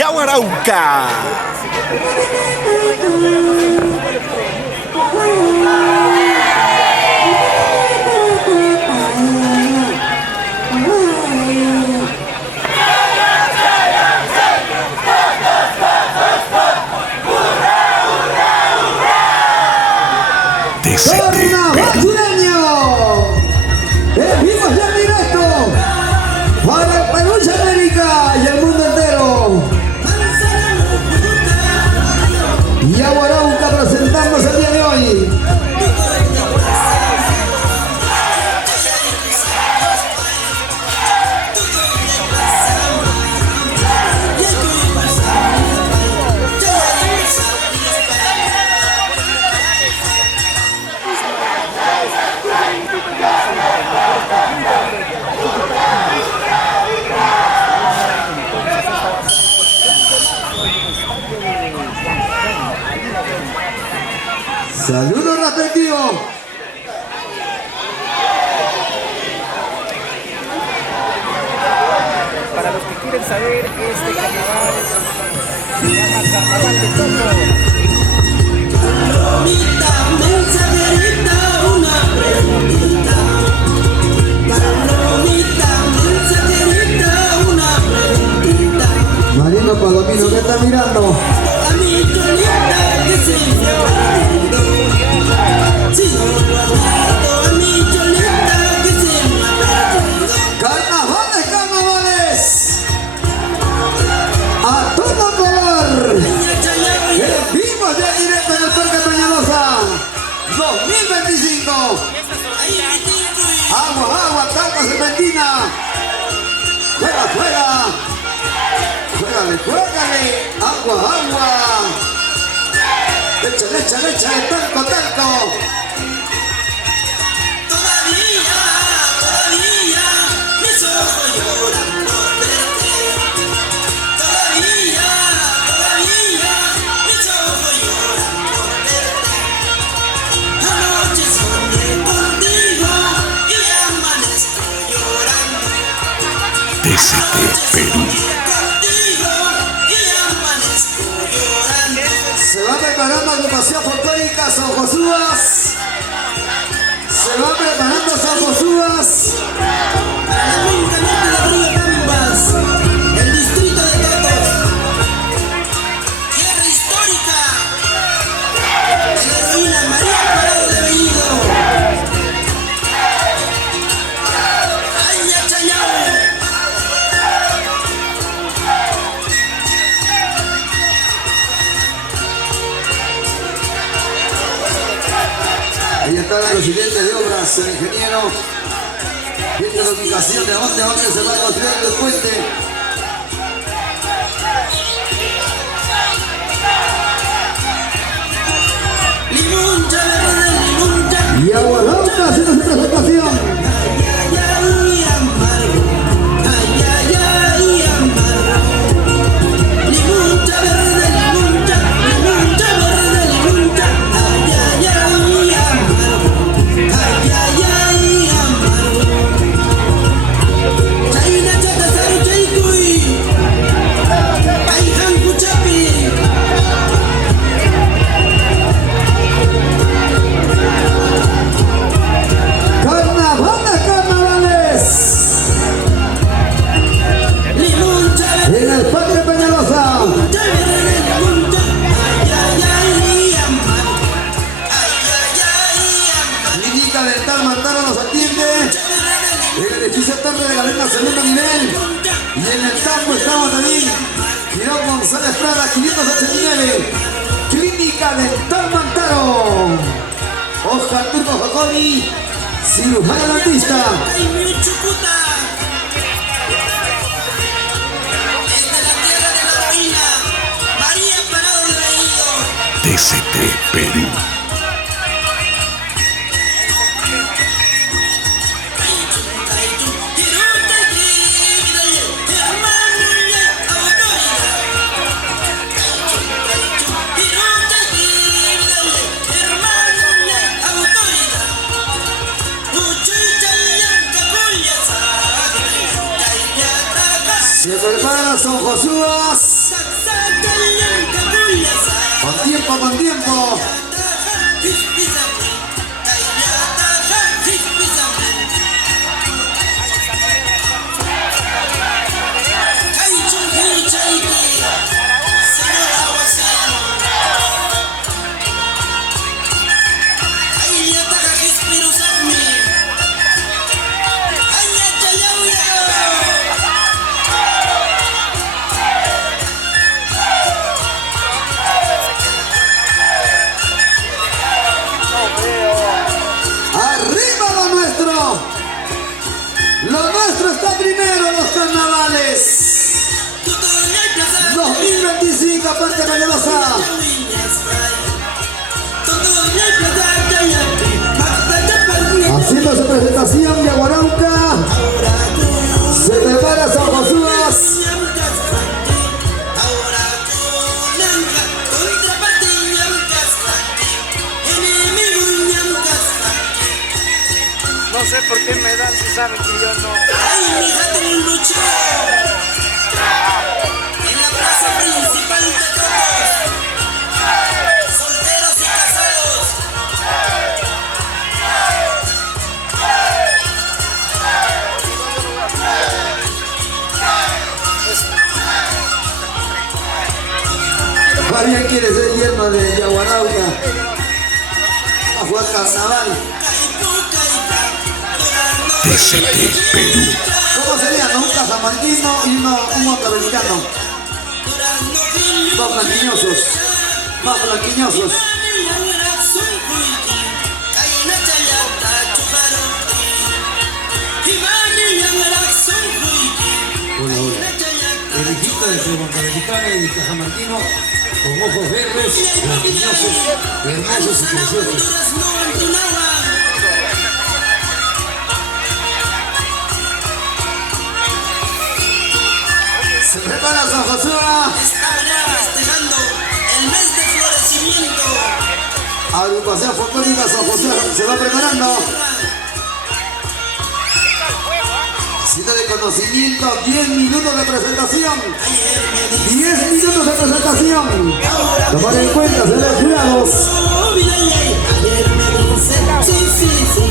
Yaguarauca. Carnaval sureño, en vivo y en directo para el Perú y América y el mundo entero. Yaguarauca presentándose el día de hoy. Saludos respectivos. Para los que quieren saber, este carnaval se llama Carnaval de Toco. Palomita, mensajerita, una preguntita. Palomita, mensajerita, una preguntita. Marino Palomino, ¿qué está mirando? A mi Cholita que se me ha perdido. Si no lo admito, a mi Cholita que se me ha perdido. Carnavales, carnavales. A todo color. En vivo y en directo en el Parque Peñalosa 2025. Agua, agua, tanta serpentina. Juega, juega. Juégale, juégale. Agua, agua. Leche, leche, leche. Talco, talco. Todavía, todavía, mis ojos lloran por verte. Todavía, todavía, mis ojos lloran por verte. Anoche soñé contigo y amanezco llorando. TCT Perú. Contigo y amanezco llorando. Se va preparando agrupación folclórica San Josuas. Se va preparando San Josuas. Para el Ayuntamiento de Río Pampas, el distrito de Tocos, tierra histórica, de la heroína María Parado de Bellido. ¡Ay, Achayao! Ahí está el presidente de obras, el ingeniero. Viendo la ubicación de dónde se va a construir el puente. Limuncha verde, limuncha. Y Yaguarauca haciendo su presentación. Ay, ay, amargo. Ay, ay, ay, amargo. Limuncha verde, limuncha. Limuncha verde, limuncha. Ay, ay, ay, amargo. Ay, ay, ay, amargo. Chayna chata saru chaykuy. Ay, hanku chapi. Carnavales, carnavales. Limuncha En el Parque Peñalosa. Clínica Dental Mantaro nos atiende. En el edificio Torre de Galena, segundo nivel. Y en el campo estamos también. Girón González Prada, 589. Clínica Dental Mantaro. Oscar Turco Joconi, cirujano dentista. TCT Perú. Se prepara San José. Josuas. Con tiempo, con tiempo. Lo nuestro está primero en los carnavales 2025, Puente Peñalosa. Haciendo su presentación de Aguarauca, se prepara San Josuas. No sé por qué me dan si saben que yo no. ¡Ay, mi gato luchó! En la plaza principal de todos, solteros y casados. Fabián quiere ser yerno de Yaguarauca a jugar carnaval. TCT Perú. ¿Cómo sería? ¿No? Un cajamarquino y un monteamericano. Dos blanquiñosos. Más blanquiñosos. Hola, hola. El hijito de monteamericano y cajamarquino con ojos verdes, blanquiñosos, hermosos y preciosos. Se prepara San Josué. Están festejando el mes de florecimiento. Agrupación folclórica San José se va preparando. Cita de conocimiento, 10 minutos de presentación. 10 minutos de presentación. Tomar en cuenta, serán jurados. Ayer me dice, sí, sí, sí.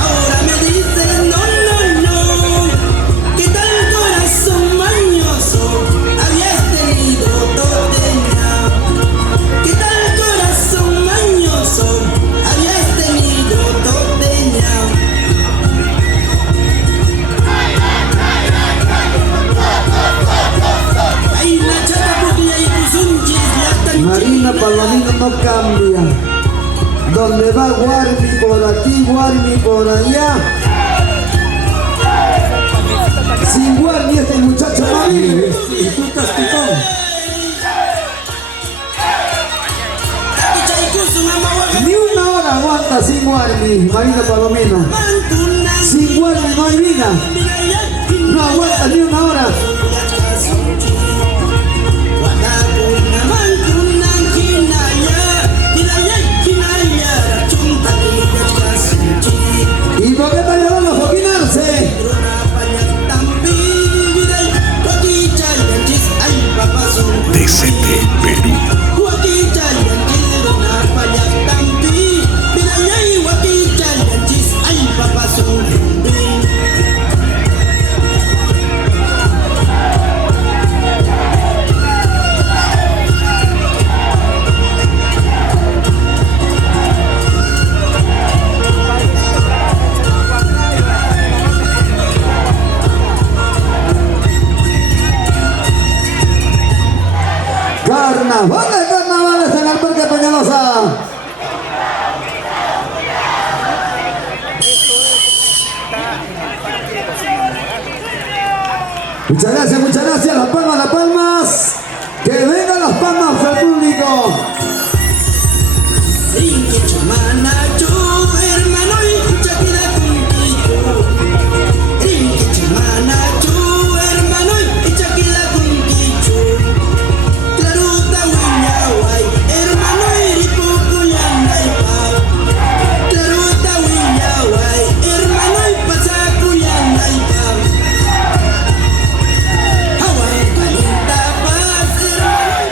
Ahora me dice, no, no, no. ¿Qué tal corazón mañoso habías tenido toteña? ¿Qué tal corazón mañoso habías tenido toteña? Ay, la chata porque hay cusunchis, la tan Marina Palomino no cambia. Donde va Guarmi por aquí, Guarmi por allá. Sin Guarmi este muchacho no vive. Y tú estás picón. Ni una hora aguanta sin Guarmi, Marina Palomino. Sin Guarmi no hay vida. No aguanta ni una hora. ¿Y por qué está llevando a foquinarse? TCT Perú. Carnaval de carnavales en el Parque Peñalosa. Muchas gracias, las palmas. Que vengan las palmas al público.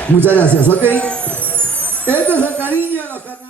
Muchas gracias, ¿ok? Este es el cariño de los carnavales.